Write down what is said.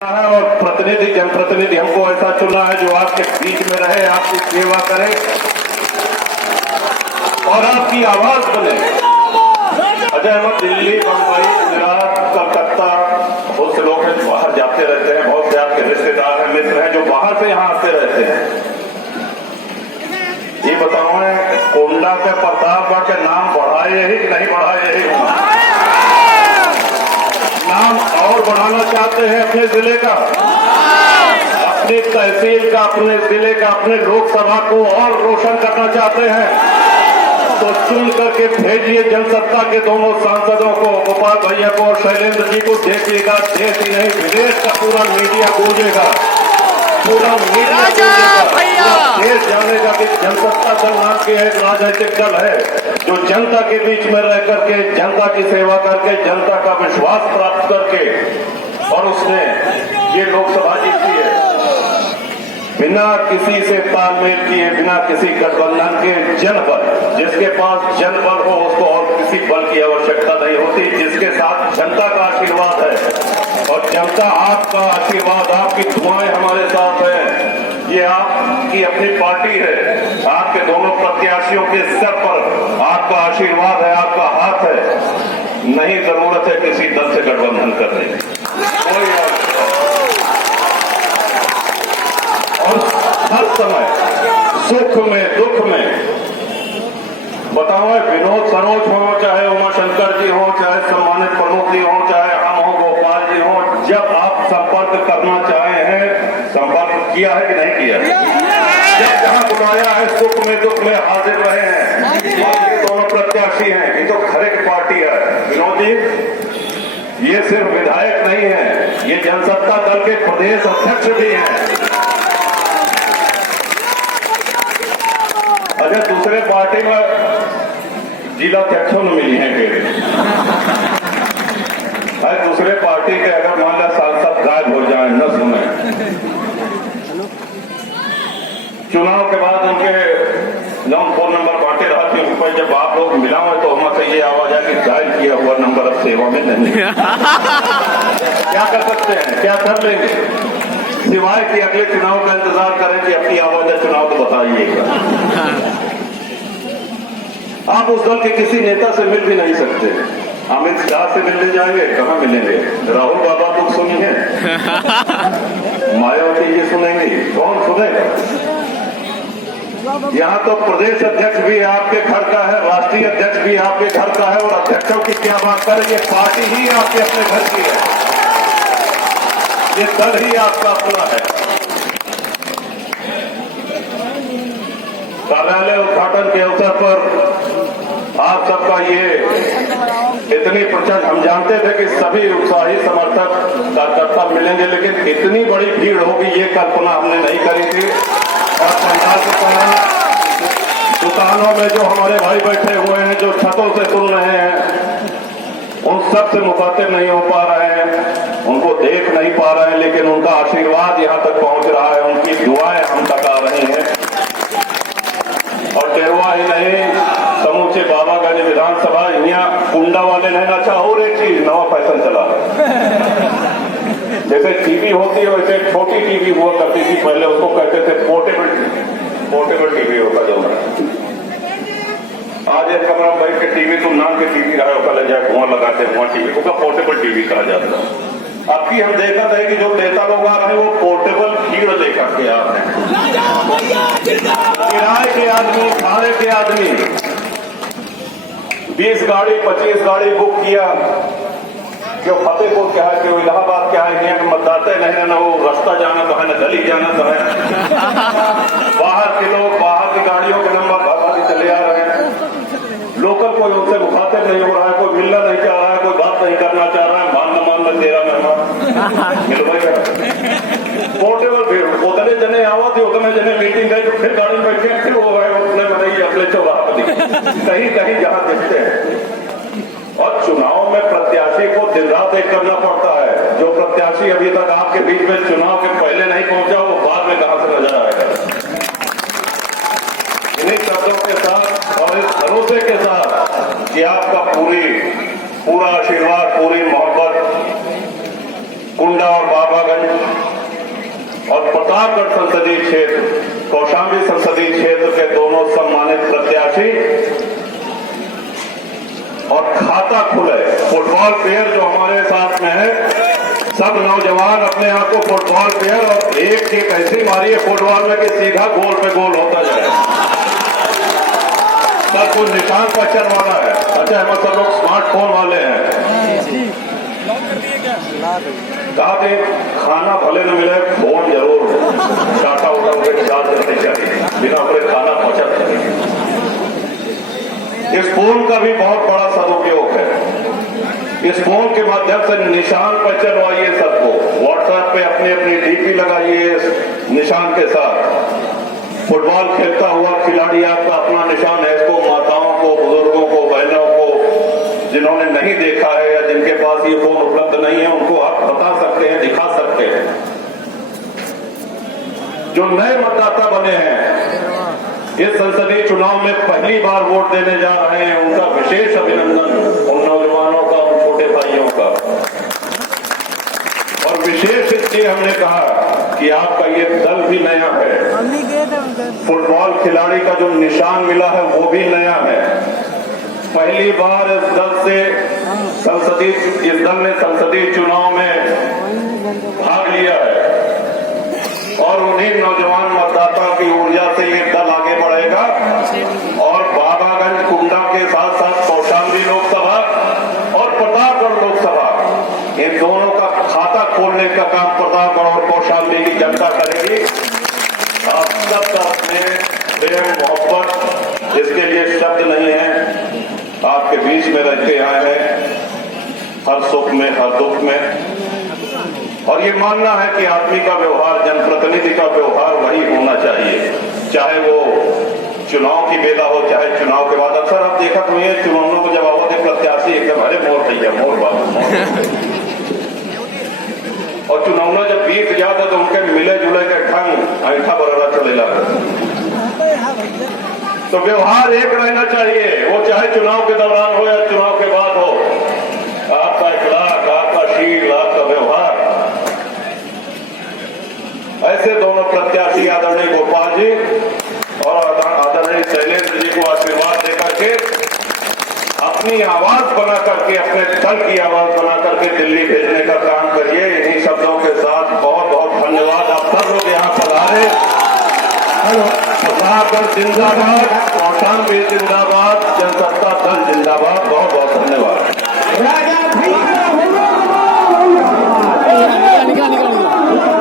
और प्रतिनिधि जनप्रतिनिधि हमको ऐसा चुना है जो आपके बीच में रहे, आपकी सेवा करे और आपकी आवाज बने। अजय, हम दिल्ली, मुंबई, गुजरात, कलकत्ता बहुत से लोग हैं बाहर जाते रहते हैं, बहुत से आपके रिश्तेदार हैं, मित्र हैं जो बाहर से यहाँ आते रहते हैं। ये बताओ कोंडा के प्रतापगढ़ के नाम बढ़ाए ही कि नहीं बढ़ाए ही? नाम और बढ़ाना चाहते हैं अपने जिले का, अपनी तहसील का, अपने जिले का, अपने लोकसभा को और रोशन करना चाहते हैं तो चुन करके भेजिए जनसत्ता के दोनों सांसदों को, गोपाल भैया को और शैलेंद्र जी को। देखिएगा, देश ही नहीं विदेश का पूरा मीडिया गूंजेगा, पूरा मीडिया गूंजेगा, देश जानेगा कि जनसत्ता दल नाम के एक राजनीतिक दल है जो जनता के बीच में रह करके, जनता की सेवा करके, जनता का विश्वास प्राप्त करके और उसने ये लोकसभा जीती है बिना किसी से तालमेल किए, बिना किसी गठबंधन के। जनबल, जिसके पास जनबल हो उसको और किसी बल की आवश्यकता नहीं होती, जिसके साथ जनता का आशीर्वाद है और जनता आपका आशीर्वाद, आपकी दुआएं हमारे साथ है। ये आपकी अपनी पार्टी है, आपके दोनों प्रत्याशियों के सर पर आपका आशीर्वाद है, आपका हाथ है। नहीं जरूरत है किसी दल से गठबंधन करने की, कोई और हर समय सुख में दुख में बताओ, विनोद सरोज हो, चाहे उमाशंकर जी हो, चाहे सम्मानित प्रमुख जी हो, चाहे हम हो, गोपाल जी हो, जब आप संपर्क करना चाहे हैं, संपर्क किया है कि नहीं किया? जब जहां बुलाया है सुख में दुख में हाजिर रहे हैं। ये दोनों प्रत्याशी हैं, ये तो खरे की पार्टी है। विनोद जी, ये सिर्फ विधायक नहीं है, ये जनसत्ता दल के प्रदेश अध्यक्ष भी हैं। अच्छा, दूसरे पार्टी में जिला अध्यक्षों ने मिली हैं फिर दूसरे पार्टी के अगर मान लिया सांसद गायब हो जाए, न सुने, चुनाव के बाद उनके जब फोन नंबर बांटे रहा थे, जब आप लोग मिला हुए तो हमसे ये आवाज है कि गायब किया हुआ नंबर अब सेवा में नहीं। क्या कर सकते हैं, क्या कर लेंगे, सिवाय कि अगले चुनाव का इंतजार करें कि अपनी आवाज चुनाव तो बताइएगा। आप उस दल के किसी नेता से मिल भी नहीं सकते। अमित शाह से मिलने जाएंगे, कहाँ मिलेंगे? राहुल बाबा को सुनी है, मायावती जी सुनेंगे, कौन सुनेगा? यहाँ तो प्रदेश अध्यक्ष भी आपके घर का है, राष्ट्रीय अध्यक्ष भी आपके घर का है और अध्यक्षों की क्या बात करें, ये पार्टी ही आपके अपने घर की है, ये दल ही आपका अपना है। कार्यालय उद्घाटन के अवसर पर आप सबका ये इतनी प्रचंड, हम जानते थे कि सभी उत्साही समर्थक कार्यकर्ता मिलेंगे, लेकिन इतनी बड़ी भीड़ होगी ये कल्पना हमने नहीं करी थी। और पंचायत की तरह दुकानों में जो हमारे भाई बैठे हुए हैं, जो छतों से सुन रहे हैं, उन सब से मुखातिब नहीं हो पा रहे हैं, उनको देख नहीं पा रहे हैं, लेकिन उनका आशीर्वाद यहाँ तक पहुंच रहा है, उनकी दुआएं हम तक आ रही हैं। और टेरवा ही नहीं, समूचे बाबागंज विधानसभा यहाँ कुंडा वाले नहीं। अच्छा, और एक चीज, नवा फैशन चला है, जैसे टीवी होती है वैसे छोटी टीवी हुआ करती थी पहले, उसको कहते थे पोर्टेबल टीवी होता जो। आज एक कमरा में बैठ के टीवी, तुम नाम के टीवी रहा होगा, ले जाए धुआं लगाते हैं, वहां टीवी को पोर्टेबल टीवी कहा जाता है। अब की हम देखा था कि जो नेता लोग आ रहे हैं वो पोर्टेबल भीड़ लेकर के आ रहे हैं, किराए के आदमी, भाड़े के आदमी, 20 गाड़ी 25 गाड़ी बुक किया, जो फतेहपुर क्या है, जो इलाहाबाद क्या है, यहाँ मतदाता नहीं है, ना वो रास्ता जाना तो है, ना गली जाना तो है। बाहर के लोग बाहर की गाड़ियों के नंबर भगा के चले आ रहे हैं, लोकल कोई उनसे मुखातिब नहीं हो रहा है, कोई मिलना नहीं चाह रहा है, कोई बात नहीं करना चाह रहा है, मान में तेरा मेहमान मिलवाएगा। पोर्टेबल भीड़, उतने जने आवत थे, उतने जने मीटिंग गए, तो फिर गाड़ी में बैठे, फिर वो है उतने बनाइए अगले चौराहा पर कहीं कहीं जहां दिखते हैं। और चुनाव में प्रत्याशी को दिन रात एक करना पड़ता है। जो प्रत्याशी अभी तक आपके बीच में चुनाव के पहले नहीं पहुंचा, वो बाद में कहां से नजर आएगा। इन्हीं शब्दों के साथ और इस भरोसे के साथ कि आपका पूरा आशीर्वाद, पूरी मोहब्बत कुंडा और बाबागंज और प्रतापगढ़ संसदीय क्षेत्र, कौशाम्बी संसदीय क्षेत्र के दोनों सम्मानित प्रत्याशी और खाता खुले फुटबॉल प्लेयर जो हमारे साथ में है, सब नौजवान अपने आप को फुटबॉल प्लेयर और एक ऐसी मारी है फुटबॉल में कि सीधा गोल पे गोल होता जाए। सब कुछ निशान पहचान वाला है। अच्छा, हम सब लोग स्मार्टफोन वाले हैं। कहा कि खाना भले न मिले, फोन जरूर डाटा उठा उठे चार्ज करने चाहिए, बिना अपने खाना पहुंचा सके। इस फोन का भी बहुत बड़ा सदुपयोग है। इस फोन के माध्यम से निशान पहचानवाइए सबको, व्हाट्सएप पे अपनी अपनी डीपी लगाइए इस निशान के साथ। फुटबॉल खेलता हुआ खिलाड़ी आपका अपना निशान है, इसको माताओं को, बुजुर्गों को, बहनों को जिन्होंने नहीं देखा है या जिनके पास ये फोन उपलब्ध नहीं है, उनको आप बता सकते हैं, दिखा सकते हैं। जो नए मतदाता बने हैं, इस संसदीय चुनाव में पहली बार वोट देने जा रहे हैं, उनका विशेष अभिनंदन, उन नौजवानों का, उन छोटे भाइयों का। और विशेष इसलिए हमने कहा कि आपका ये दल भी नया है। फुटबॉल खिलाड़ी का जो निशान मिला है वो भी नया है। पहली बार इस दल ने संसदीय चुनाव में भाग लिया है और उन्हीं नौजवान मतदाताओं की ऊर्जा से ये दल आगे बढ़ेगा और बाबागंज, कुंडा के साथ साथ कौशाम्बी लोकसभा और प्रतापगढ़ लोकसभा, इन दोनों का खाता खोलने का काम प्रतापगढ़ और कौशाम्बी की जनता करेगी। आप सबका अपने प्रेम मोहब्बत, इसके लिए शब्द नहीं है, आपके बीच में रह के आए हैं, हर सुख में हर दुख में। और ये मानना है कि आदमी का व्यवहार, जनप्रतिनिधि का व्यवहार वही होना चाहिए, चाहे वो चुनाव की बेला हो, चाहे चुनाव के बाद। अक्सर आप देखा हुए हैं चुनावों को जब आवते प्रत्याशी एकदम अरे मोर भैया मोर बाबू, और चुनाव जब बीत जाता तो उनके मिले जुले के ढंग ऐठा बरला चलेला। तो व्यवहार एक रहना चाहिए, वो चाहे चुनाव के दौरान हो या चुनाव के बाद हो। आपका इखलाक, आपका शील, आपका व्यवहार। ऐसे दोनों प्रत्याशी आदरणीय गोपाल जी और आदरणीय शैलेंद्र जी को आशीर्वाद देकर के अपनी आवाज बना करके, अपने दल की आवाज बना करके दिल्ली भेजने का काम करिए। इन्हीं शब्दों के साथ बहुत बहुत धन्यवाद। आप सब लोग यहाँ पधारे। प्रतापगढ़ जिंदाबाद, कौशाम्बी जिंदाबाद, जनसत्ता दल जिंदाबाद।